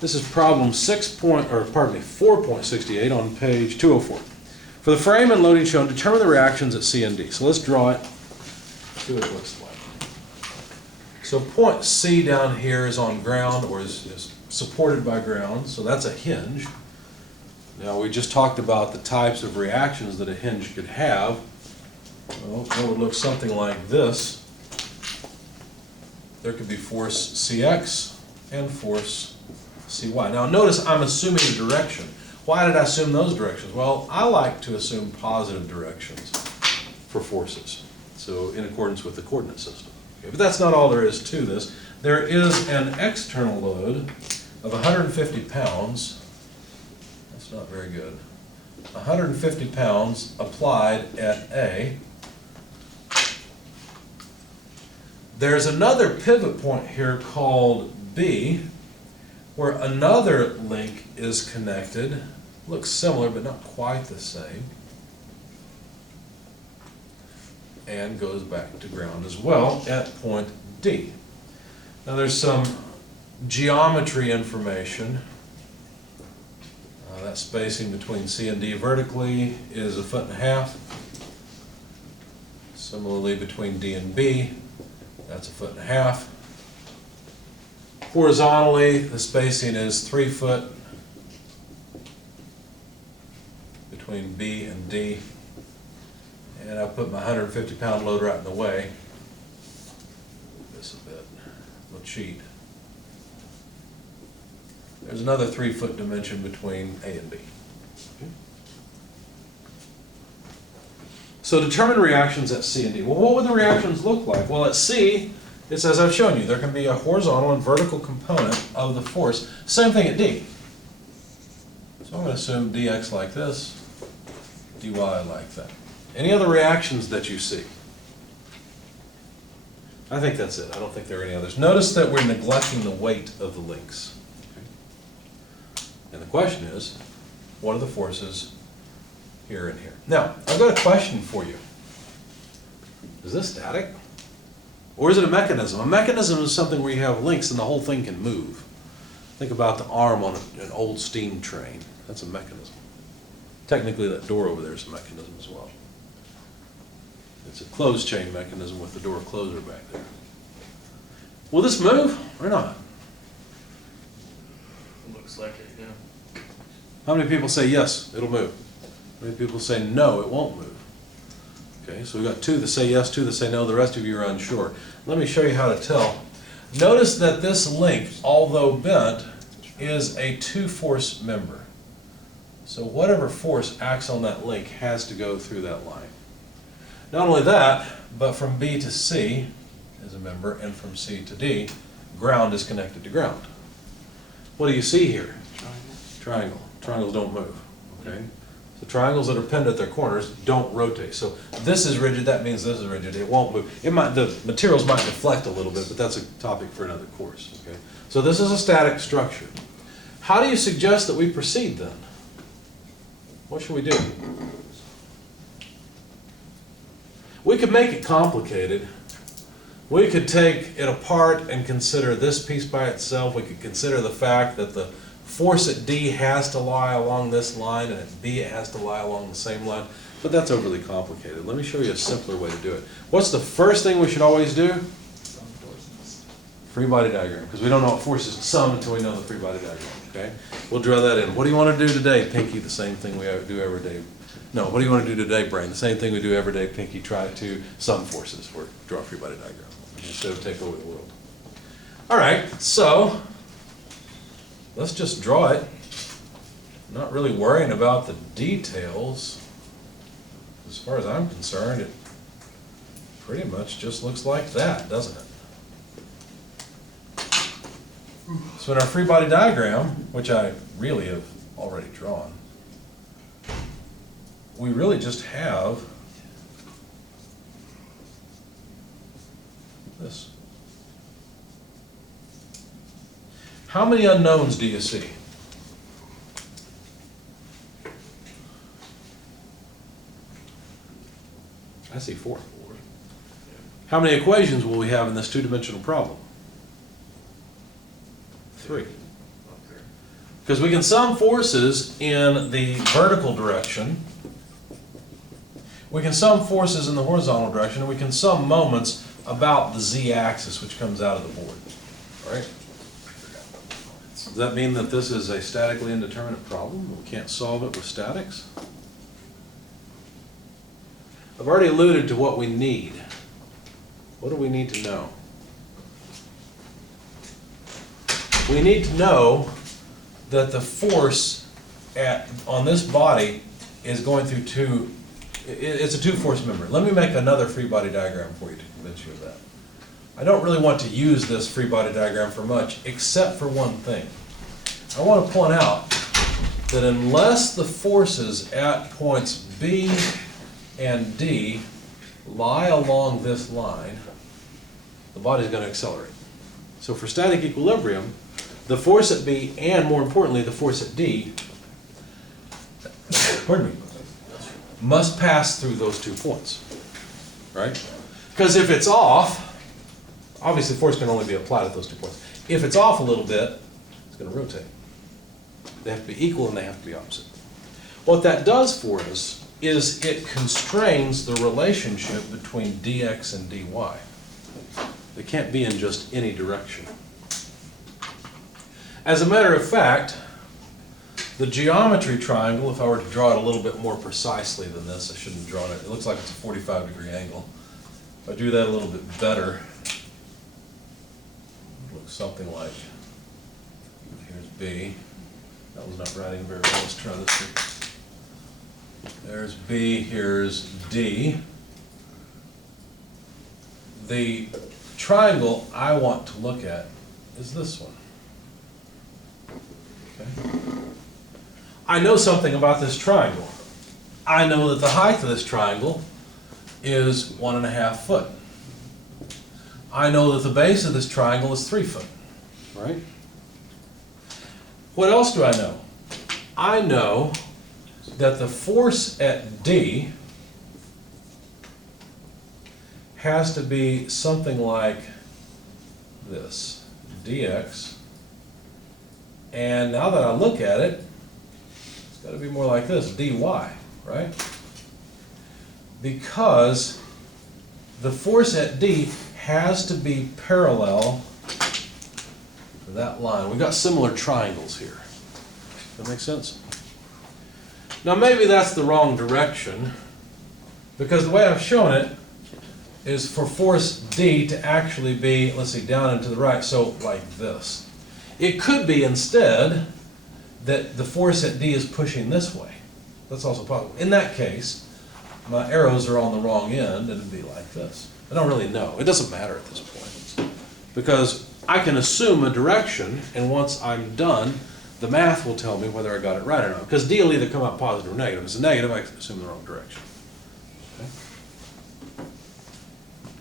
This is problem 4.68 on page 204. For the frame and loading shown, determine the reactions at C and D. So let's draw it, see what it looks like. So point C down here is on ground, or is supported by ground, so that's a hinge. Now we just talked about the types of reactions that a hinge could have. Well, it would look something like this. There could be force Cx and force Cy. Now notice I'm assuming a direction. Why did I assume those directions? Well, I like to assume positive directions for forces, so in accordance with the coordinate system. Okay, but that's not all there is to this. There is an external load of 150 pounds. That's not very good. 150 pounds applied at A. There's another pivot point here called B, where another link is connected. Looks similar, but not quite the same. And goes back to ground as well at point D. Now there's some geometry information. That spacing between C and D vertically is 1.5 feet. Similarly between D and B, that's 1.5 feet. Horizontally, the spacing is 3 foot between B and D. And I put my 150-pound load right in the way. This a bit, little cheat. There's another 3-foot dimension between A and B. So determine reactions at C and D. Well, what would the reactions look like? Well, at C, it's as I've shown you. There can be a horizontal and vertical component of the force. Same thing at D. So I'm going to assume dx like this, dy like that. Any other reactions that you see? I think that's it. I don't think there are any others. Notice that we're neglecting the weight of the links. And the question is, what are the forces here and here? Now, I've got a question for you. Is this static? Or is it a mechanism? A mechanism is something where you have links and the whole thing can move. Think about the arm on an old steam train. That's a mechanism. Technically, that door over there is a mechanism as well. It's a closed chain mechanism with the door closer back there. Will this move or not? Looks like it, yeah. How many people say yes, it'll move? How many people say no, it won't move? Okay, so we've got 2 that say yes, 2 that say no, the rest of you are unsure. Let me show you how to tell. Notice that this link, although bent, is a 2-force member. So whatever force acts on that link has to go through that line. Not only that, but from B to C is a member, and from C to D, ground is connected to ground. What do you see here? Triangle. Triangles don't move. Okay? So triangles that are pinned at their corners don't rotate. So this is rigid, that means this is rigid. It won't move. It might, the materials might deflect a little bit, but that's a topic for another course. Okay? So this is a static structure. How do you suggest that we proceed then? What should we do? We could make it complicated. We could take it apart and consider this piece by itself. We could consider the fact that the force at D has to lie along this line, and at B it has to lie along the same line. But that's overly complicated. Let me show you a simpler way to do it. What's the first thing we should always do? Free body diagram, because we don't know what force is sum until we know the free body diagram. Okay? We'll draw that in. What do you want to do today, Pinky? The same thing we do every day. No, what do you want to do today, Brain? The same thing we do every day, Pinky. Try to sum forces or draw a free body diagram instead of take over the world. All right, so let's just draw it. Not really worrying about the details. As far as I'm concerned, it pretty much just looks like that, doesn't it? So in our free body diagram, which I really have already drawn, we really just have this. How many unknowns do you see? I see 4. How many equations will we have in this 2-dimensional problem? 3. Because we can sum forces in the vertical direction, we can sum forces in the horizontal direction, and we can sum moments about the z-axis, which comes out of the board. All right? Does that mean that this is a statically indeterminate problem? We can't solve it with statics? I've already alluded to what we need. What do we need to know? We need to know that the force on this body is going through it's a two-force member. Let me make another free body diagram for you to convince you of that. I don't really want to use this free body diagram for much, except for one thing. I want to point out that unless the forces at points B and D lie along this line, the body's going to accelerate. So for static equilibrium, the force at B and, more importantly, the force at D, pardon me, must pass through those 2 points, right? Because if it's off, obviously force can only be applied at those 2 points. If it's off a little bit, it's going to rotate. They have to be equal and they have to be opposite. What that does for us is it constrains the relationship between dx and dy. They can't be in just any direction. As a matter of fact, the geometry triangle, if I were to draw it a little bit more precisely than this, I shouldn't have drawn it. It looks like it's a 45-degree angle. If I drew that a little bit better, it looks something like, here's B. That was not writing very well. Let's try this here. There's B, here's D. The triangle I want to look at is this one. Okay. I know something about this triangle. I know that the height of this triangle is 1.5 foot. I know that the base of this triangle is 3 foot, right? What else do I know? I know that the force at D has to be something like this, dx. And now that I look at it, it's got to be more like this, dy, right? Because the force at D has to be parallel to that line. We've got similar triangles here. Does that make sense? Now maybe that's the wrong direction, because the way I've shown it is for force D to actually be, let's see, down and to the right, so like this. It could be instead that the force at D is pushing this way. That's also possible. In that case, my arrows are on the wrong end and it'd be like this. I don't really know. It doesn't matter at this point, because I can assume a direction, and once I'm done, the math will tell me whether I got it right or not. Because D will either come out positive or negative. If it's a negative, I assume the wrong direction. Okay.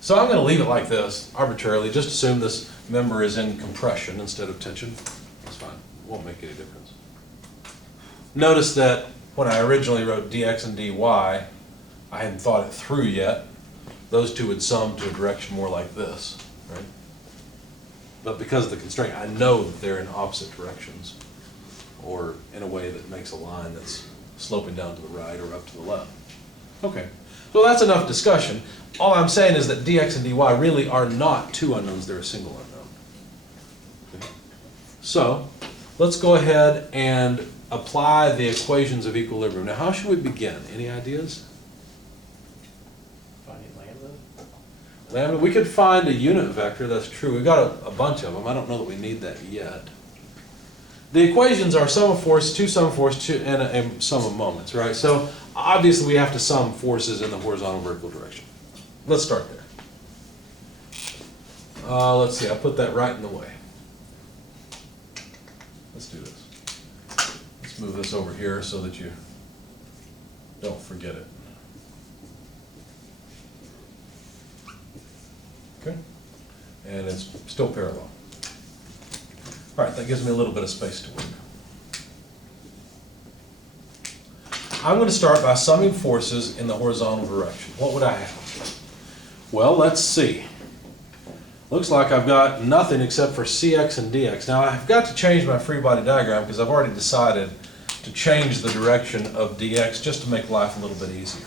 So I'm going to leave it like this, arbitrarily. Just assume this member is in compression instead of tension. That's fine. It won't make any difference. Notice that when I originally wrote dx and dy, I hadn't thought it through yet. Those two would sum to a direction more like this, right? But because of the constraint, I know that they're in opposite directions, or in a way that makes a line that's sloping down to the right or up to the left. Okay, so that's enough discussion. All I'm saying is that dx and dy really are not two unknowns, they're a single unknown. Okay. So, let's go ahead and apply the equations of equilibrium. Now, how should we begin? Any ideas? Finding lambda? Lambda, we could find a unit vector, that's true. We've got a bunch of them. I don't know that we need that yet. The equations are sum of force, two sum of force, and a sum of moments, right? So obviously we have to sum forces in the horizontal vertical direction. Let's start there. Let's see, I'll put that right in the way. Let's do this. Let's move this over here so that you don't forget it. Okay? And it's still parallel. All right, that gives me a little bit of space to work. I'm going to start by summing forces in the horizontal direction. What would I have? Well, let's see. looks like I've got nothing except for cx and dx. Now I've got to change my free body diagram because I've already decided to change the direction of dx just to make life a little bit easier.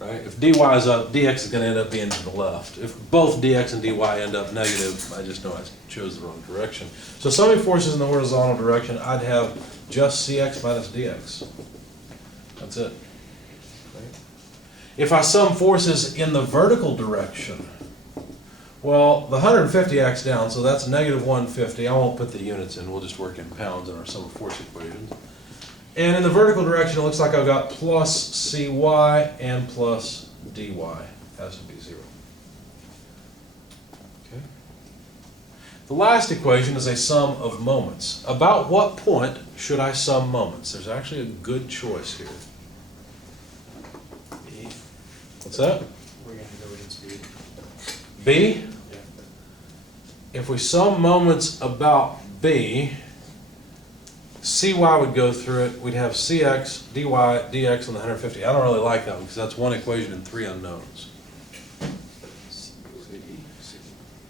Right? If dy is up, dx is going to end up being to the left. If both dx and dy end up negative, I just know I chose the wrong direction. So summing forces in the horizontal direction, I'd have just cx minus dx. That's it. Right? If I sum forces in the vertical direction, well, the 150 acts down, so that's negative 150. I won't put the units in, we'll just work in pounds in our sum of force equations. And in the vertical direction, it looks like I've got plus cy and plus dy. Has to be 0. Okay. The last equation is a sum of moments. About what point should I sum moments? There's actually a good choice here. B. What's that? We're going to go against B. B? Yeah. If we sum moments about B, cy would go through it. We'd have cx, dy, dx, and the 150. I don't really like that one because that's one equation and 3 unknowns.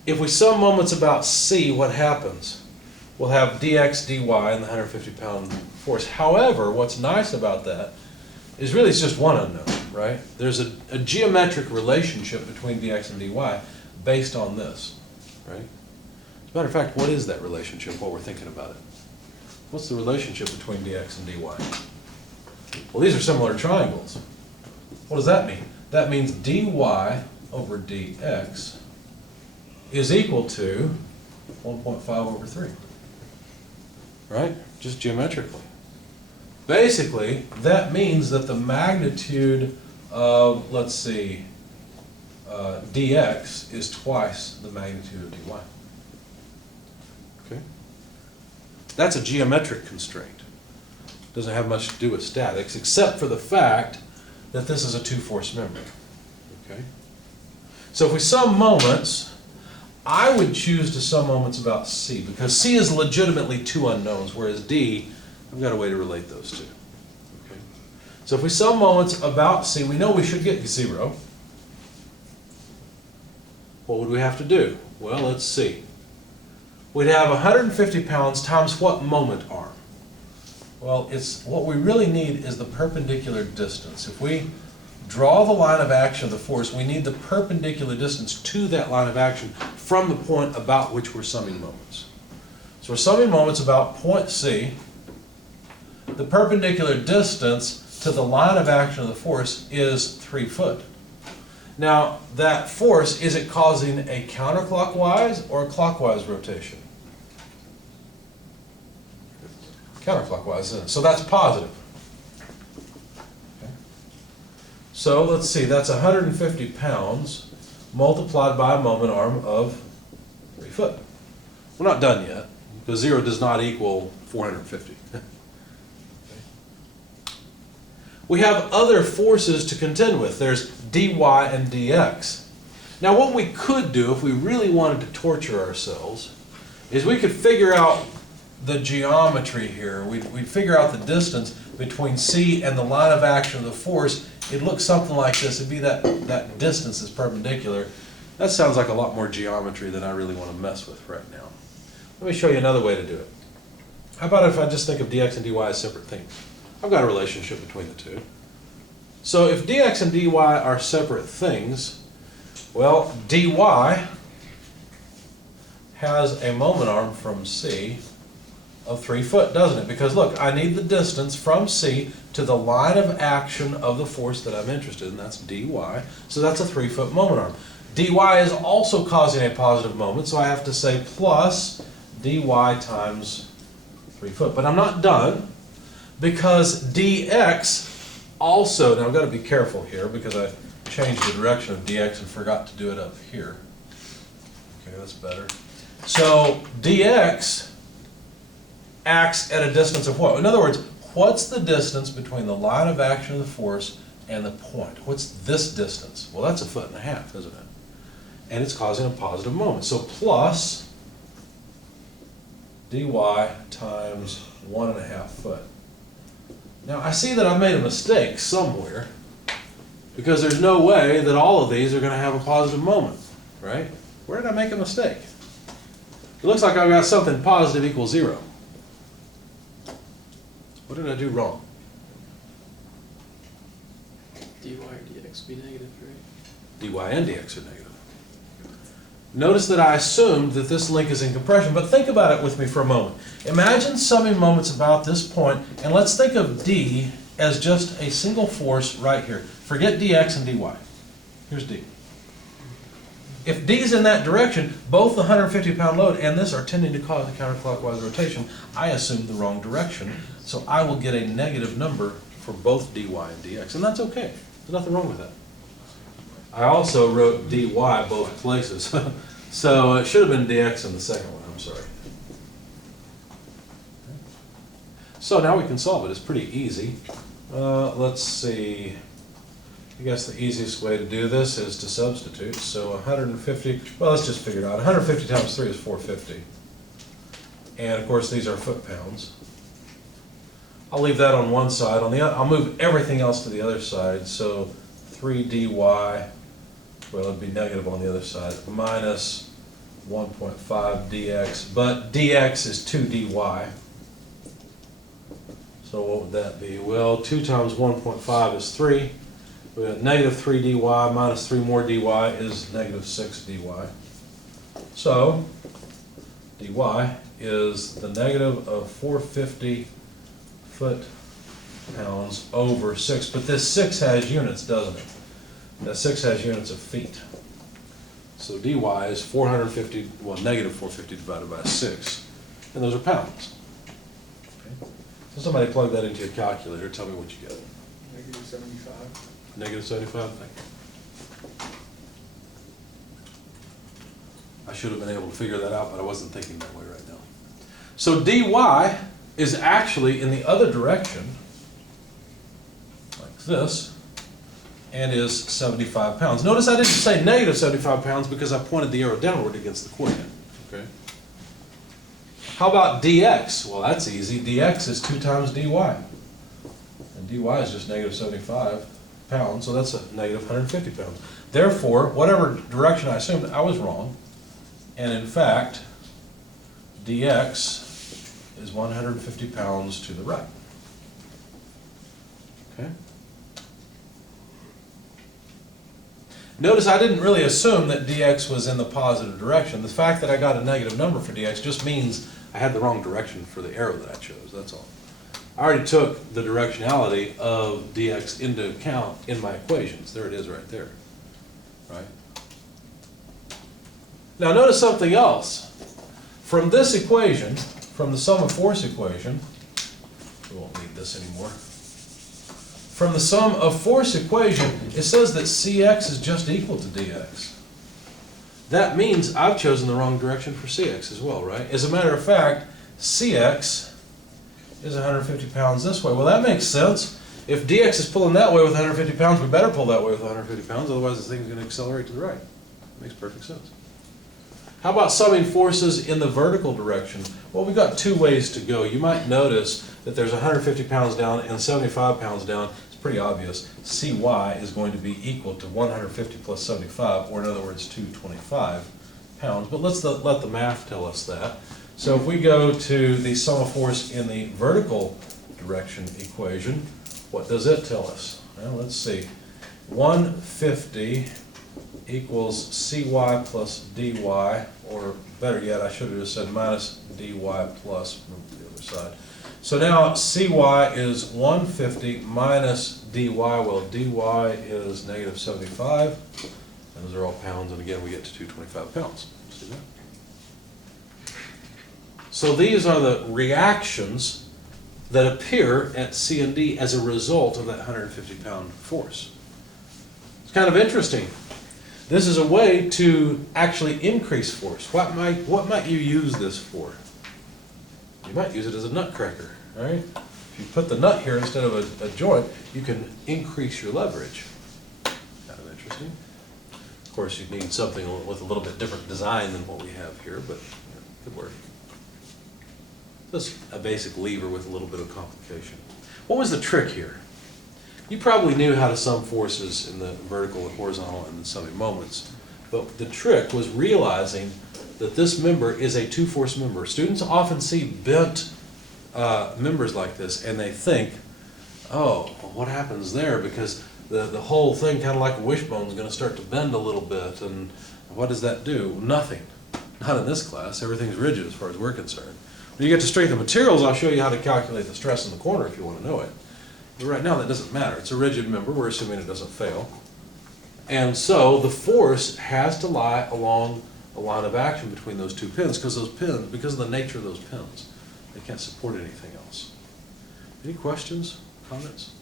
If we sum moments about c, what happens? We'll have dx, dy, and the 150-pound force. However, what's nice about that is really it's just one unknown, right? There's a geometric relationship between dx and dy based on this, right? As a matter of fact, what is that relationship while we're thinking about it? What's the relationship between dx and dy? Well, these are similar triangles. What does that mean? That means dy over dx is equal to 1.5 over 3. Right? Just geometrically. Basically, that means that the magnitude of, let's see, dx is twice the magnitude of dy. Okay? That's a geometric constraint. Doesn't have much to do with statics, except for the fact that this is a two-force member. Okay? So if we sum moments, I would choose to sum moments about c, because c is legitimately 2 unknowns, whereas d, I've got a way to relate those two. Okay? So if we sum moments about c, we know we should get 0. What would we have to do? Well, let's see. We'd have 150 pounds times what moment arm? Well, what we really need is the perpendicular distance. If we draw the line of action of the force, we need the perpendicular distance to that line of action from the point about which we're summing moments. So we're summing moments about point C. The perpendicular distance to the line of action of the force is 3 foot. Now, that force, is it causing a counterclockwise or a clockwise rotation? Counterclockwise, isn't it? So that's positive. Okay. So let's see, that's 150 pounds multiplied by a moment arm of 3 foot. We're not done yet, because 0 does not equal 450. We have other forces to contend with. There's dy and dx. Now what we could do if we really wanted to torture ourselves is we could figure out the geometry here. We'd figure out the distance between c and the line of action of the force. It looks something like this. It'd be that distance is perpendicular. That sounds like a lot more geometry than I really want to mess with right now. Let me show you another way to do it. How about if I just think of dx and dy as separate things? I've got a relationship between the two. So if dx and dy are separate things, well, dy has a moment arm from C of 3 foot, doesn't it? Because look, I need the distance from C to the line of action of the force that I'm interested in. That's dy. So that's a 3 foot moment arm. dy is also causing a positive moment, so I have to say plus dy times 3 foot. But I'm not done, because dx also, now I've got to be careful here because I changed the direction of dx and forgot to do it up here. Okay, that's better. So dx acts at a distance of what? In other words, what's the distance between the line of action of the force and the point? What's this distance? Well, that's 1.5 feet, isn't it? And it's causing a positive moment. So plus dy times 1.5 foot. Now I see that I made a mistake somewhere, because there's no way that all of these are going to have a positive moment, right? Where did I make a mistake? It looks like I've got something positive equals 0. What did I do wrong? dy or dx be negative, right? dy and dx are negative. Notice that I assumed that this link is in compression, but think about it with me for a moment. Imagine summing moments about this point, and let's think of d as just a single force right here. Forget dx and dy. Here's d. If d is in that direction, both the 150-pound load and this are tending to cause a counterclockwise rotation. I assumed the wrong direction, so I will get a negative number for both dy and dx, and that's okay. There's nothing wrong with that. I also wrote dy both places, so it should have been dx in the second one, I'm sorry. So now we can solve it. It's pretty easy. Let's see. I guess the easiest way to do this is to substitute. So 150, well, let's just figure it out. 150 times 3 is 450. And of course, these are foot-pounds. I'll leave that on one side. On the other, I'll move everything else to the other side. So 3 dy, well, it'd be negative on the other side, minus 1.5 dx. But dx is 2 dy. So what would that be? Well, 2 times 1.5 is 3. We got negative 3 dy minus 3 more dy is negative 6 dy. So dy is the negative of 450 foot-pounds over 6. But this 6 has units, doesn't it? That 6 has units of feet. So dy is 450, well, negative 450 divided by 6. And those are pounds. Okay. So somebody plug that into your calculator. Tell me what you get. Negative 75. Negative 75, thank you. I should have been able to figure that out, but I wasn't thinking that way right now. So dy is actually in the other direction, like this, and is 75 pounds. Notice I didn't say negative 75 pounds because I pointed the arrow downward against the coordinate. Okay. How about dx? Well, that's easy. Dx is 2 times dy. And dy is just negative 75 pounds, so that's a negative 150 pounds. Therefore, whatever direction I assumed, I was wrong. And in fact, dx is 150 pounds to the right. Okay. Notice I didn't really assume that dx was in the positive direction. The fact that I got a negative number for dx just means I had the wrong direction for the arrow that I chose, that's all. I already took the directionality of dx into account in my equations. There it is right there, right? Now notice something else. From this equation, from the sum of force equation, we won't need this anymore. From the sum of force equation, it says that cx is just equal to dx. That means I've chosen the wrong direction for cx as well, right? As a matter of fact, cx is 150 pounds this way. Well, that makes sense. If dx is pulling that way with 150 pounds, we better pull that way with 150 pounds, otherwise the thing's going to accelerate to the right. Makes perfect sense. How about summing forces in the vertical direction? Well, we've got 2 ways to go. You might notice that there's 150 pounds down and 75 pounds down. It's pretty obvious. cy is going to be equal to 150 plus 75, or in other words, 225 pounds. But let's let the math tell us that. So if we go to the sum of force in the vertical direction equation, what does it tell us? Well, let's see. 150 equals cy plus dy, or better yet, I should have just said minus dy plus, move to the other side. So now cy is 150 minus dy. Well, dy is negative 75. Those are all pounds, and again, we get to 225 pounds. See that? So these are the reactions that appear at C and D as a result of that 150-pound force. It's kind of interesting. This is a way to actually increase force. What might you use this for? You might use it as a nutcracker, right? If you put the nut here instead of a joint, you can increase your leverage. Kind of interesting. Of course, you'd need something with a little bit different design than what we have here, but could work. Just a basic lever with a little bit of complication. What was the trick here? You probably knew how to sum forces in the vertical and horizontal and the summing moments, But the trick was realizing that this member is a two-force member. Students often see bent members like this, and they think, oh, well, what happens there? Because the whole thing, kind of like a wishbone, is going to start to bend a little bit, and what does that do? Nothing. Not in this class. Everything's rigid as far as we're concerned. When you get to strength of materials, I'll show you how to calculate the stress in the corner if you want to know it. But right now, that doesn't matter. It's a rigid member. We're assuming it doesn't fail. And so the force has to lie along a line of action between those two pins, because because of the nature of those pins, they can't support anything else. Any questions, comments?